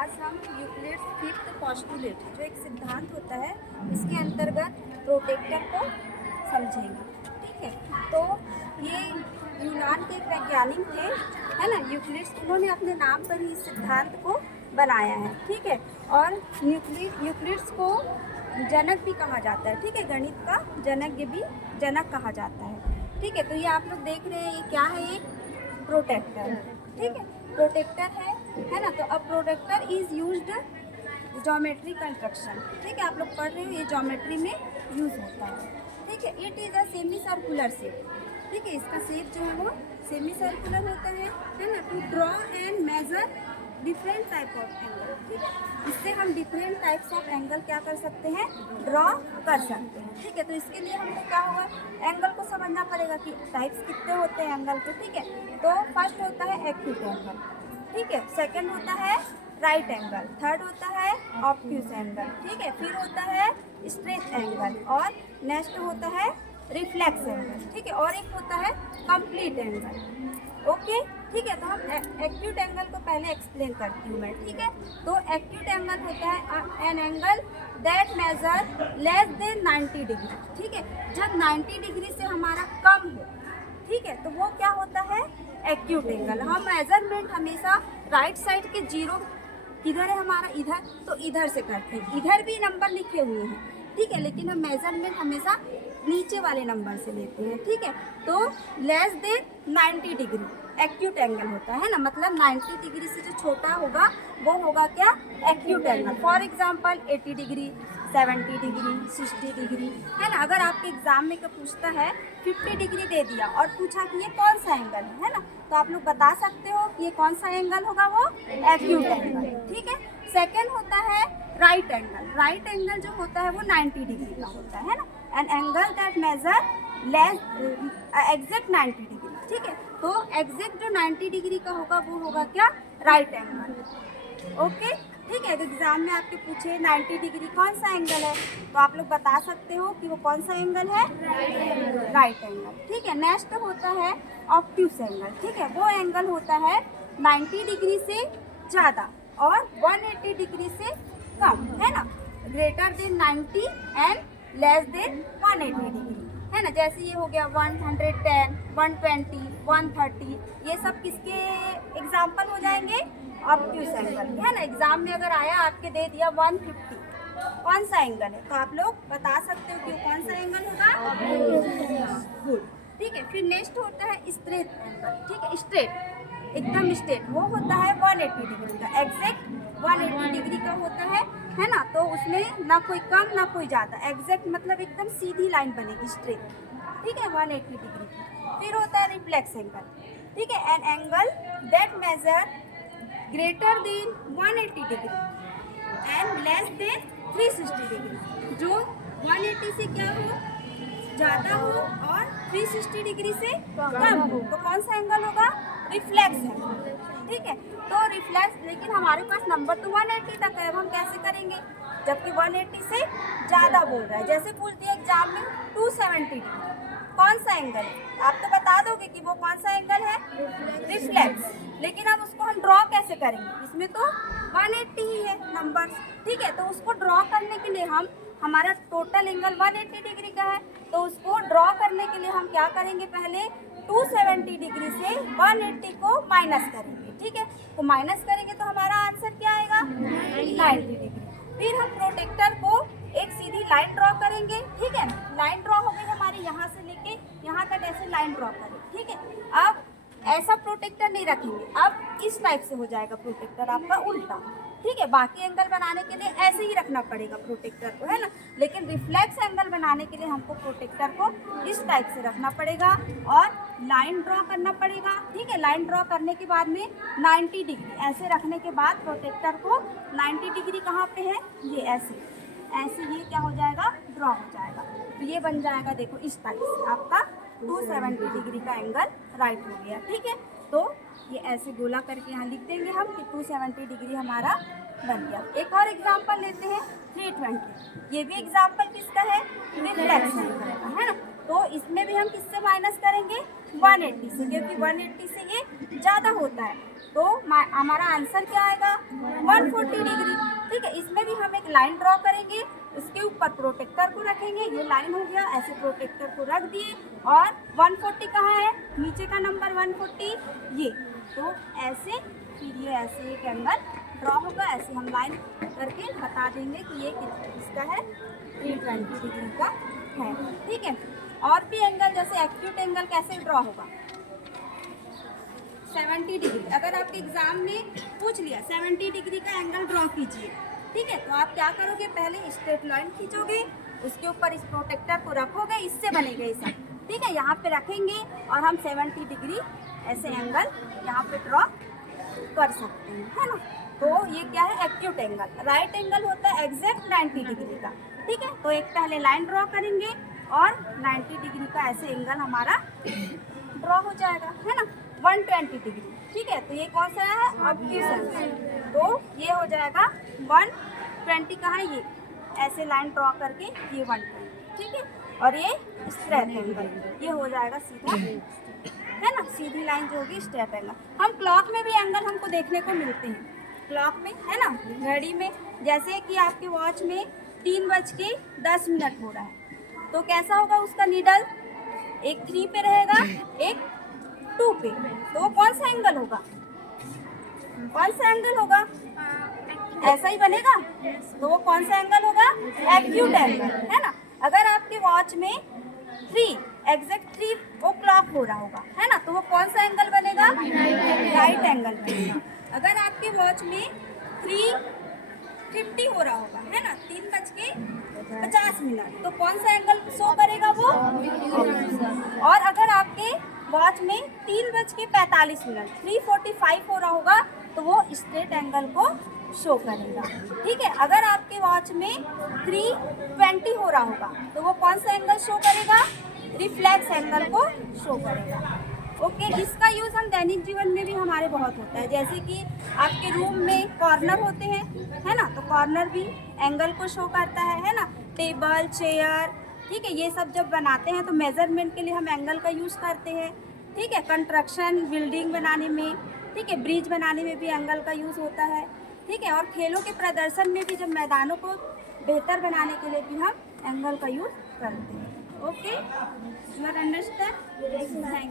आज हम Euclid's fifth postulate जो एक सिद्धांत होता है इसके अंतर्गत प्रोटेक्टर को समझेंगे। ठीक है, तो ये यूनान के एक वैज्ञानिक थे, है ना, यूक्लिड्स। उन्होंने अपने नाम पर ही इस सिद्धांत को बनाया है। ठीक है, और यूक्लिड्स को जनक भी कहा जाता है। ठीक है, गणित का जनक भी जनक कहा जाता है। ठीक है, तो ये आप लोग देख रहे हैं, ये क्या है? एक प्रोटेक्टर। ठीक है, प्रोटेक्टर है ना। तो अब protector is used geometry construction. ठीक है, आप लोग पढ़ रहे हो, ये ज्योमेट्री में यूज होता है। ठीक है, it is a semi circular shape. ठीक है, इसका शेप जो है वो सेमी सर्कुलर होता है ना। To draw and measure different type of angle. ठीक है, इससे हम डिफरेंट टाइप्स ऑफ एंगल क्या कर सकते हैं? ड्रॉ कर सकते हैं। ठीक है, तो इसके लिए हमको क्या होगा? एंगल को समझना पड़ेगा कि टाइप्स कितने होते हैं एंगल के। ठीक है, तो फर्स्ट होता है एक्यूट एंगल। ठीक है, सेकंड होता है राइट एंगल, थर्ड होता है ऑब्ट्यूज एंगल। ठीक है, फिर होता है स्ट्रेट एंगल, और नेक्स्ट होता है रिफ्लेक्स एंगल। ठीक है, और एक होता है कंप्लीट एंगल। ओके, ठीक है, तो हम एक्यूट एंगल को पहले एक्सप्लेन करती हूँ मैं। ठीक है, तो एक्यूट एंगल होता है an angle that measure less than 90 degree. ठीक है, जब 90 डिग्री से हमारा कम हो, ठीक है, तो वो क्या होता है? Acute angle. हम मेजरमेंट हमेशा राइट साइड के जीरो किधर है हमारा? इधर, तो इधर से करते हैं। इधर भी नंबर लिखे हुए हैं। ठीक है, लेकिन हम मेजरमेंट हमेशा नीचे वाले नंबर से लेते हैं। ठीक है, तो less than 90 degree acute angle होता है ना। मतलब 90 डिग्री से जो छोटा होगा वो होगा क्या? Acute angle. For example 80 degree, 70 degree, 60 degree, है ना। अगर आपके एग्जाम में क्या पूछता है, 50 डिग्री दे दिया और पूछा कि ये कौन सा एंगल है ना, तो आप लोग बता सकते हो कि ये कौन सा एंगल होगा? वो एक्यूट एंगल। ठीक है, सेकंड होता है राइट एंगल। राइट एंगल जो होता है वो 90 डिग्री का होता है ना। An angle that measure less exact 90 degree. ठीक है, तो एग्जैक्ट जो 90 डिग्री का होगा वो होगा क्या? Right angle. ओके, ठीक है, तो एग्जाम में आपके पूछे 90 डिग्री कौन सा एंगल है, तो आप लोग बता सकते हो कि वो कौन सा एंगल है? Right angle. ठीक है, नेक्स्ट होता है ऑब्ट्यूज एंगल। ठीक है, वो एंगल होता है 90 डिग्री से ज़्यादा और 180 डिग्री से कम, है ना। Greater than 90 and less then 180 degree, है ना। जैसे ये हो गया 110, 120, 130, ये सब किसके एग्जाम्पल हो जाएंगे? ऑब्ट्यूज एंगल, है ना। एग्जाम में अगर आया आपके दे दिया 150, कौन सा एंगल है, तो आप लोग बता सकते हो कि कौन सा एंगल होगा? गुड। ठीक है, फिर नेक्स्ट होता है स्ट्रेट एंगल। ठीक है, स्ट्रेट, एकदम स्ट्रेट, वो होता है 180 डिग्री का। एग्जैक्ट 180 डिग्री का होता है ना। तो उसमें ना कोई कम ना कोई ज़्यादा, एग्जैक्ट मतलब एकदम सीधी लाइन बनेगी, स्ट्रेट। ठीक है, 180 डिग्री की। फिर होता है रिफ्लेक्स एंगल। ठीक है, an angle that measure greater than 180 degree and less than 360 degree. जो 180 से क्या हो? ज़्यादा हो, और 360 डिग्री से कम हो, तो कौन सा एंगल होगा? Reflex angle. ठीक है, तो रिफ्लेक्स, लेकिन हमारे पास नंबर तो 180 तक है, अब हम कैसे करेंगे? जबकि 180 से ज़्यादा बोल रहा है। जैसे पूछ दिया एग्जाम में 270 डिग्री, कौन सा एंगल है? आप तो बता दोगे कि वो कौन सा एंगल है? रिफ्लेक्स। लेकिन अब उसको हम ड्रॉ कैसे करेंगे? इसमें तो 180 ही है नंबर। ठीक है, तो उसको ड्रॉ करने के लिए हमारा टोटल एंगल 180 डिग्री का है, तो उसको ड्रॉ करने के लिए हम क्या करेंगे? पहले 270 डिग्री से 180 को माइनस करेंगे। ठीक है, तो माइनस करेंगे तो हमारा आंसर क्या आएगा? 90 डिग्री। फिर हम प्रोटेक्टर को एक सीधी लाइन ड्रॉ करेंगे। ठीक है, लाइन ड्रॉ हो गई हमारी, यहाँ से लेके यहाँ तक ऐसे लाइन ड्रॉ करें। ठीक है, अब ऐसा प्रोटेक्टर नहीं रखेंगे, अब इस टाइप से हो जाएगा प्रोटेक्टर आपका उल्टा। ठीक है, बाकी एंगल बनाने के लिए ऐसे ही रखना पड़ेगा प्रोटेक्टर को, है ना। लेकिन रिफ्लेक्स एंगल बनाने के लिए हमको प्रोटेक्टर को इस टाइप से रखना पड़ेगा और लाइन ड्रॉ करना पड़ेगा। ठीक है, लाइन ड्रॉ करने के बाद में 90 डिग्री ऐसे रखने के बाद प्रोटेक्टर को 90 डिग्री कहाँ पे है? ये ऐसे ऐसे ये क्या हो जाएगा? ड्रॉ हो जाएगा। तो ये बन जाएगा, देखो इस टाइप से आपका 270 डिग्री का एंगल राइट हो गया। ठीक है, तो ये ऐसे गोला करके यहाँ लिख देंगे हम कि 270 डिग्री हमारा बन गया। एक और एग्जांपल लेते हैं 320। ये भी एग्जांपल किसका है? रिफ्लेक्स एंगल का, है ना। तो इसमें भी हम किससे माइनस करेंगे? 180 से, क्योंकि 180 से ये ज़्यादा होता है। तो हमारा आंसर क्या आएगा 140 डिग्री। ठीक है, इसमें भी हम एक लाइन ड्रॉ करेंगे, उसके ऊपर प्रोटेक्टर को रखेंगे, ये लाइन हो गया, ऐसे प्रोटेक्टर को रख दिए और 140 कहाँ है, नीचे का नंबर 140 ये, तो ऐसे फिर ये ऐसे एक एंगल ड्रॉ होगा, ऐसे हम लाइन करके बता देंगे कि ये किसका है 320 डिग्री का है। ठीक है, और भी एंगल जैसे एक्यूट एंगल कैसे ड्रॉ होगा 70 डिग्री। अगर आपके एग्जाम में पूछ लिया 70 डिग्री का एंगल ड्रॉ कीजिए, ठीक है, तो आप क्या करोगे, पहले स्ट्रेट लाइन खींचोगे, उसके ऊपर इस प्रोटेक्टर को रखोगे, इससे बनेगा ये सब। ठीक है, यहाँ पे रखेंगे और हम 70 डिग्री ऐसे एंगल यहाँ पे ड्रॉ कर सकते हैं, है ना। तो ये क्या है एक्यूट एंगल। राइट एंगल होता है एग्जैक्ट 90 डिग्री का। ठीक है, तो एक पहले लाइन ड्रॉ करेंगे और 90 डिग्री का ऐसे एंगल हमारा ड्रॉ हो जाएगा, है ना, 120 डिग्री। ठीक है, तो ये कौन सा है ऑब्ट्यूज एंगल, तो ये हो जाएगा 120 कहाँ है ये, ऐसे लाइन ड्रॉ करके ये 120। ठीक है, और ये स्ट्रेट एंगल, ये हो जाएगा सीधा, है ना, सीधी लाइन जो होगी स्ट्रेट एंगल। हम क्लॉक में भी एंगल हमको देखने को मिलते हैं, क्लॉक में, है ना, घड़ी में, जैसे कि आपके वॉच में 3:10 हो रहा है, तो कैसा होगा उसका नीडल, एक 3 पे रहेगा, एक 2 पे, तो वो कौन सा एंगल होगा, कौन सा एंगल होगा, ऐसा ही बनेगा, तो वो कौन सा एंगल होगा एक्यूट एंगल, है ना। अगर आपके वॉच में 3 एग्जैक्ट 3 वो क्लॉक हो रहा होगा, है ना, तो वो कौन सा एंगल बनेगा राइट एंगल बनेगा। अगर आपके वॉच में 3:50 हो रहा होगा, है ना, 3:50, तो कौन सा एंगल शो करेगा वो, और अगर आपके वॉच में 3:45 3:45 हो रहा होगा, तो वो स्ट्रेट एंगल को शो करेगा। ठीक है, अगर आपके वॉच में 3:20 हो रहा होगा, तो वो कौन सा एंगल शो करेगा, रिफ्लेक्स एंगल को शो करेगा। ओके, इसका यूज़ हम दैनिक जीवन में भी हमारे बहुत होता है, जैसे कि आपके रूम में कॉर्नर होते हैं, है ना, तो कॉर्नर भी एंगल को शो करता है ना, टेबल चेयर, ठीक है, ये सब जब बनाते हैं तो मेजरमेंट के लिए हम एंगल का यूज़ करते हैं। ठीक है, कंस्ट्रक्शन बिल्डिंग बनाने में, ठीक है, ब्रिज बनाने में भी एंगल का यूज़ होता है। ठीक है, और खेलों के प्रदर्शन में भी जब मैदानों को बेहतर बनाने के लिए भी हम एंगल का यूज़ करते हैं। Okay, you are understand, thank you.